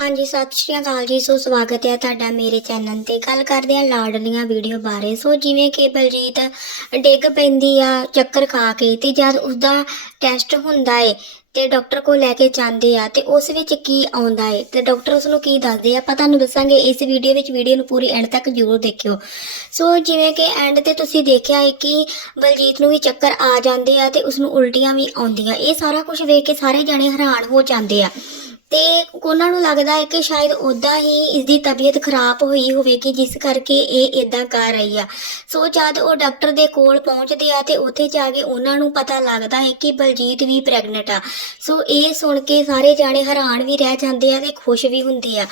ਹਾਂਜੀ, ਸਤਿ ਸ਼੍ਰੀ ਅਕਾਲ ਜੀ। ਸੋ ਸਵਾਗਤ ਹੈ ਤੁਹਾਡਾ ਮੇਰੇ ਚੈਨਲ ਤੇ। ਗੱਲ ਕਰਦੇ ਹਾਂ ਲਾਡਲੀਆਂ ਵੀਡੀਓ ਬਾਰੇ। ਸੋ ਜਿਵੇਂ ਕਿ ਬਲਜੀਤ ਡਿੱਗ ਪੈਂਦੀ ਆ ਚੱਕਰ ਖਾ ਕੇ ਤੇ ਜਦ ਉਸਦਾ ਟੈਸਟ ਹੁੰਦਾ ਏ ਤੇ ਡਾਕਟਰ ਕੋਲ ਲੈ ਕੇ ਜਾਂਦੇ ਆ ਤੇ ਉਸ ਵਿੱਚ ਕੀ ਆਉਂਦਾ ਏ ਤੇ ਡਾਕਟਰ ਉਸ ਨੂੰ ਕੀ ਦੱਸਦੇ ਆ, ਆਪਾਂ ਤੁਹਾਨੂੰ ਦੱਸਾਂਗੇ। ਇਸ ਵੀਡੀਓ ਵਿੱਚ ਵੀਡੀਓ ਨੂੰ ਪੂਰੀ ਐਂਡ ਤੱਕ ਜ਼ਰੂਰ ਦੇਖਿਓ। ਸੋ ਜਿਵੇਂ ਕਿ ਐਂਡ ਤੇ ਤੁਸੀਂ ਦੇਖਿਆ ਹੈ ਕਿ ਬਲਜੀਤ ਨੂੰ ਵੀ ਚੱਕਰ ਆ ਜਾਂਦੇ ਆ ਤੇ ਉਸ ਨੂੰ ਉਲਟੀਆਂ ਵੀ ਆਉਂਦੀਆਂ। ਇਹ ਸਾਰਾ ਕੁਝ ਵੇਖ ਕੇ ਸਾਰੇ ਜਣੇ ਹੈਰਾਨ ਹੋ ਜਾਂਦੇ ਆ। ਤੇ ਉਹਨਾਂ ਨੂੰ ਲੱਗਦਾ ਹੈ ਕਿ ਸ਼ਾਇਦ ਉਦਾਂ ਹੀ ਇਸ ਦੀ ਤਬੀਅਤ ਖਰਾਬ ਹੋਈ ਹੋਵੇਗੀ, ਜਿਸ ਕਰਕੇ ਇਹ ਇਦਾਂ ਕਰ ਰਹੀ ਆ। ਸੋ ਜਦ ਉਹ ਡਾਕਟਰ ਦੇ ਕੋਲ ਪਹੁੰਚਦੇ ਆ ਤੇ ਉੱਥੇ ਜਾ ਕੇ ਉਹਨਾਂ ਨੂੰ ਪਤਾ ਲੱਗਦਾ ਹੈ ਕਿ ਬਲਜੀਤ ਵੀ ਪ੍ਰੈਗਨੈਂਟ ਆ। ਸੋ ਇਹ ਸੁਣ ਕੇ ਸਾਰੇ ਜਾਣੇ ਹੈਰਾਨ ਵੀ ਰਹਿ ਜਾਂਦੇ ਆ ਤੇ ਖੁਸ਼ ਵੀ ਹੁੰਦੇ ਆ।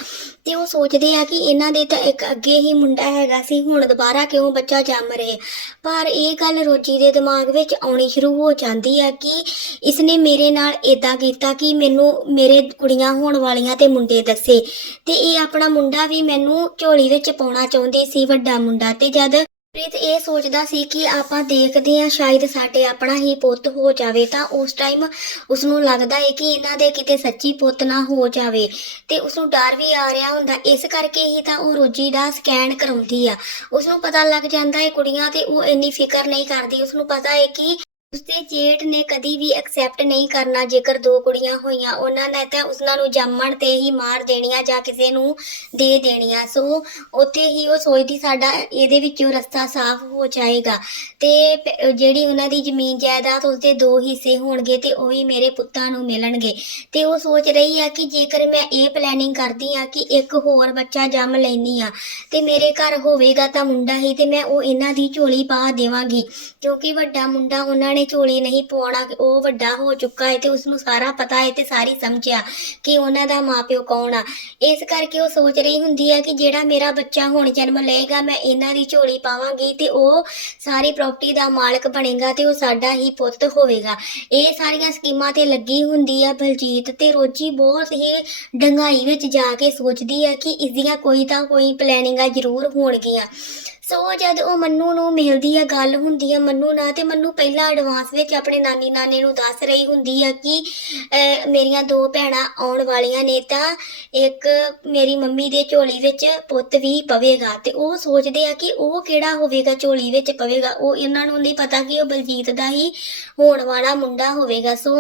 ਤੇ ਉਹ ਸੋਚਦੇ ਆ ਕਿ ਇਹਨਾਂ ਦੇ ਤਾਂ ਇੱਕ ਅੱਗੇ ਹੀ ਮੁੰਡਾ ਹੈਗਾ ਸੀ, ਹੁਣ ਦੁਬਾਰਾ ਕਿਉਂ ਬੱਚਾ ਜੰਮ ਰਿਹਾ? ਪਰ ਇਹ ਗੱਲ ਰੋਜੀ ਦੇ ਦਿਮਾਗ ਵਿੱਚ ਆਉਣੀ ਸ਼ੁਰੂ ਹੋ ਜਾਂਦੀ ਆ ਕਿ ਇਸਨੇ ਮੇਰੇ ਨਾਲ ਇਦਾਂ ਕੀਤਾ ਕਿ ਮੈਨੂੰ ਮੇਰੇ ਕੁੜੀਆਂ ਹੋਣ ਵਾਲੀਆਂ ਤੇ ਮੁੰਡੇ ਦੱਸੇ। ਤੇ ਇਹ ਆਪਣਾ ਮੁੰਡਾ ਵੀ ਮੈਨੂੰ ਝੋਲੀ ਵਿੱਚ ਪਾਉਣਾ ਚਾਹੁੰਦੀ ਸੀ, ਵੱਡਾ ਮੁੰਡਾ। ਤੇ ਜਦ ਪ੍ਰੀਤ ਇਹ ਸੋਚਦਾ ਸੀ ਕਿ ਆਪਾਂ ਦੇਖਦੇ ਹਾਂ ਸ਼ਾਇਦ ਸਾਡੇ ਆਪਣਾ ਹੀ ਪੁੱਤ ਹੋ ਜਾਵੇ, ਤਾਂ ਉਸ ਟਾਈਮ ਉਸ ਨੂੰ ਲੱਗਦਾ ਹੈ ਕਿ ਇਹਨਾਂ ਦੇ ਕਿਤੇ ਸੱਚੀ ਪੁੱਤ ਨਾ ਹੋ ਜਾਵੇ। ਤੇ ਉਸ ਨੂੰ ਡਰ ਵੀ ਆ ਰਿਹਾ ਹੁੰਦਾ। ਇਸ ਕਰਕੇ ਹੀ ਤਾਂ ਉਹ ਰੋਜੀ ਦਾ ਸਕੈਨ ਕਰਾਉਂਦੀ ਆ। ਉਸ ਨੂੰ ਪਤਾ ਲੱਗ ਜਾਂਦਾ ਹੈ ਕੁੜੀਆਂ ਤੇ ਉਹ ਇੰਨੀ ਫਿਕਰ ਨਹੀਂ ਕਰਦੀ। ਉਸ ਨੂੰ ਪਤਾ ਹੈ ਕਿ ਉਸਦੇ ਜੇਠ ਨੇ ਕਦੀ ਵੀ ਐਕਸੈਪਟ ਨਹੀਂ ਕਰਨਾ, ਜੇਕਰ ਦੋ ਕੁੜੀਆਂ ਹੋਈਆਂ ਉਹਨਾਂ ਨੇ ਤਾਂ ਉਸਨਾਂ ਨੂੰ ਜੰਮਣ ਤੇ ਹੀ ਮਾਰ ਦੇਣੀਆਂ ਜਾਂ ਕਿਸੇ ਨੂੰ ਦੇ ਦੇਣੀਆਂ। ਸੋ ਉੱਥੇ ਹੀ ਉਹ ਸੋਚਦੀ ਸਾਡਾ ਇਹਦੇ ਵਿੱਚੋਂ ਰਸਤਾ ਸਾਫ਼ ਹੋ ਜਾਏਗਾ ਤੇ ਜਿਹੜੀ ਉਹਨਾਂ ਦੀ ਜ਼ਮੀਨ ਜਾਇਦਾਦ ਉਸਦੇ ਦੋ ਹਿੱਸੇ ਹੋਣਗੇ ਤੇ ਉਹ ਵੀ ਮੇਰੇ ਪੁੱਤਾਂ ਨੂੰ ਮਿਲਣਗੇ। ਤੇ ਉਹ ਸੋਚ ਰਹੀ ਆ ਕਿ ਜੇਕਰ ਮੈਂ ਇਹ ਪਲੈਨਿੰਗ ਕਰਦੀ ਆ ਕਿ ਇੱਕ ਹੋਰ ਬੱਚਾ ਜੰਮ ਲੈਣੀ ਆ ਤੇ ਮੇਰੇ ਘਰ ਹੋਵੇਗਾ ਤਾਂ ਮੁੰਡਾ ਹੀ ਤੇ ਮੈਂ ਉਹ ਇਹਨਾਂ ਦੀ ਝੋਲੀ ਪਾ ਦੇਵਾਂਗੀ। ਕਿਉਂਕਿ ਵੱਡਾ ਮੁੰਡਾ ਉਹਨਾਂ ਨੇ ਝੋਲੀ ਨਹੀਂ ਪਵਾਉਣਾ ਉਹ ਵੱਡਾ ਹੋ ਚੁੱਕਾ ਹੈ ਤੇ ਉਸ ਨੂੰ ਸਾਰਾ ਪਤਾ ਹੈ ਤੇ ਸਾਰੀ ਸਮਝਿਆ ਕਿ ਉਹਨਾਂ ਦਾ ਮਾਪਿਓ ਕੌਣ ਆ। ਇਸ ਕਰਕੇ ਉਹ ਸੋਚ ਰਹੀ ਹੁੰਦੀ ਹੈ ਕਿ ਜਿਹੜਾ ਮੇਰਾ ਬੱਚਾ ਹੁਣ ਜਨਮ ਲਏਗਾ, ਮੈਂ ਇਹਨਾਂ ਦੀ ਝੋਲੀ ਪਾਵਾਂਗੀ ਤੇ ਉਹ ਸਾਰੀ ਪ੍ਰਾਪਰਟੀ ਦਾ ਮਾਲਕ ਬਣੇਗਾ ਤੇ ਉਹ ਸਾਡਾ ਹੀ ਪੁੱਤ ਹੋਵੇਗਾ। ਇਹ ਸਾਰੀਆਂ ਸਕੀਮਾਂ ਤੇ ਲੱਗੀ ਹੁੰਦੀ ਆ ਬਲਜੀਤ ਤੇ ਰੋਜੀ ਬਹੁਤ ਹੀ ਡੰਗਾਈ ਵਿੱਚ ਜਾ ਕੇ ਸੋਚਦੀ ਹੈ ਕਿ ਇਸ ਦੀਆਂ ਕੋਈ ਤਾਂ ਕੋਈ ਪਲੈਨਿੰਗਾਂ ਜ਼ਰੂਰ ਹੋਣਗੀਆਂ। ਸੋ ਜਦ ਉਹ ਮੰਨੂ ਨੂੰ ਮਿਲਦੀ ਆ, ਗੱਲ ਹੁੰਦੀ ਆ ਮੰਨੂ ਨਾਲ ਤੇ ਮੰਨੂ ਪਹਿਲਾਂ ਐਡਵਾਂਸ ਵਿੱਚ ਆਪਣੇ ਨਾਨੀ ਨਾਨੇ ਨੂੰ ਦੱਸ ਰਹੀ ਹੁੰਦੀ ਆ ਕਿ ਮੇਰੀਆਂ ਦੋ ਭੈਣਾਂ ਆਉਣ ਵਾਲੀਆਂ ਨੇ ਤਾਂ ਇੱਕ ਮੇਰੀ ਮੰਮੀ ਦੇ ਝੋਲੀ ਵਿੱਚ ਪੁੱਤ ਵੀ ਪਵੇਗਾ ਤੇ ਉਹ ਸੋਚਦੇ ਆ ਕਿ ਉਹ ਕਿਹੜਾ ਹੋਵੇਗਾ, ਝੋਲੀ ਵਿੱਚ ਪਵੇਗਾ। ਉਹ ਇਹਨਾਂ ਨੂੰ ਨਹੀਂ ਪਤਾ ਕਿ ਉਹ ਬਲਜੀਤ ਦਾ ਹੀ ਹੋਣ ਵਾਲਾ ਮੁੰਡਾ ਹੋਵੇਗਾ। ਸੋ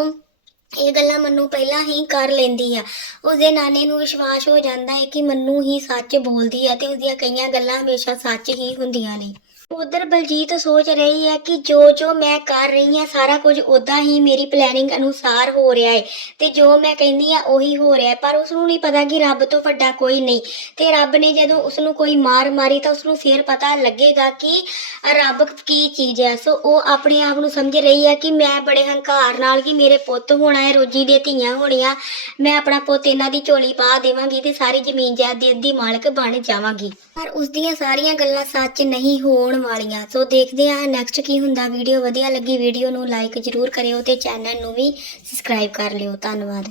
ਇਹ ਗੱਲਾਂ ਮੰਨੂ ਪਹਿਲਾਂ ਹੀ ਕਰ ਲੈਂਦੀ ਆ। ਉਸਦੇ ਨਾਨੇ ਨੂੰ ਵਿਸ਼ਵਾਸ ਹੋ ਜਾਂਦਾ ਹੈ ਕਿ ਮੰਨੂ ਹੀ ਸੱਚ ਬੋਲਦੀ ਹੈ ਤੇ ਉਸਦੀਆਂ ਕਈਆਂ ਗੱਲਾਂ ਹਮੇਸ਼ਾ ਸੱਚ ਹੀ ਹੁੰਦੀਆਂ ਨੇ। ਉਧਰ ਬਲਜੀਤ ਸੋਚ ਰਹੀ ਹੈ ਕਿ ਜੋ ਜੋ ਮੈਂ ਕਰ ਰਹੀ ਹਾਂ, ਸਾਰਾ ਕੁਝ ਉਦਾਂ ਹੀ ਮੇਰੀ ਪਲੈਨਿੰਗ ਅਨੁਸਾਰ ਹੋ ਰਿਹਾ ਹੈ ਤੇ ਜੋ ਮੈਂ ਕਹਿੰਦੀ ਆ ਉਹੀ ਹੋ ਰਿਹਾ ਪਰ ਉਸ ਨੂੰ ਨਹੀਂ ਪਤਾ ਕਿ ਰੱਬ ਤੋਂ ਵੱਡਾ ਕੋਈ ਨਹੀਂ ਤੇ ਰੱਬ ਨੇ ਜਦੋਂ ਉਸ ਨੂੰ ਕੋਈ ਮਾਰ ਮਾਰੀ ਤਾਂ ਉਸ ਨੂੰ ਫੇਰ ਪਤਾ ਲੱਗੇਗਾ ਕਿ ਰੱਬ ਕੀ ਚੀਜ਼ ਹੈ। ਸੋ ਉਹ ਆਪਣੇ ਆਪ ਨੂੰ ਸਮਝ ਰਹੀ ਹੈ ਕਿ ਮੈਂ ਬੜੇ ਹੰਕਾਰ ਨਾਲ ਕਿ ਮੇਰੇ ਪੁੱਤ ਹੋਣਾ ਹੈ, ਰੋਜੀ ਦੇ ਧੀਆਂ ਹੋਣੀਆਂ, ਮੈਂ ਆਪਣਾ ਪੁੱਤ ਇਹਨਾਂ ਦੀ ਝੋਲੀ ਪਾ ਦੇਵਾਂਗੀ ਤੇ ਸਾਰੀ ਜ਼ਮੀਨ ਜਾਇਦਾਦ ਦੀ ਮਾਲਕ ਬਣ ਜਾਵਾਂਗੀ। ਪਰ ਉਸ ਦੀਆਂ ਸਾਰੀਆਂ ਗੱਲਾਂ ਸੱਚ ਨਹੀਂ ਹੋਣ ਵਾਲੀਆਂ। ਸੋ ਦੇਖਦੇ ਹਾਂ ਨੈਕਸਟ ਕੀ ਹੁੰਦਾ। ਵੀਡੀਓ ਵਧੀਆ ਲੱਗੀ ਵੀਡੀਓ ਨੂੰ ਲਾਈਕ ਜ਼ਰੂਰ ਕਰਿਓ ਤੇ ਚੈਨਲ ਨੂੰ ਵੀ ਸਬਸਕ੍ਰਾਈਬ ਕਰ ਲਿਓ। ਧੰਨਵਾਦ।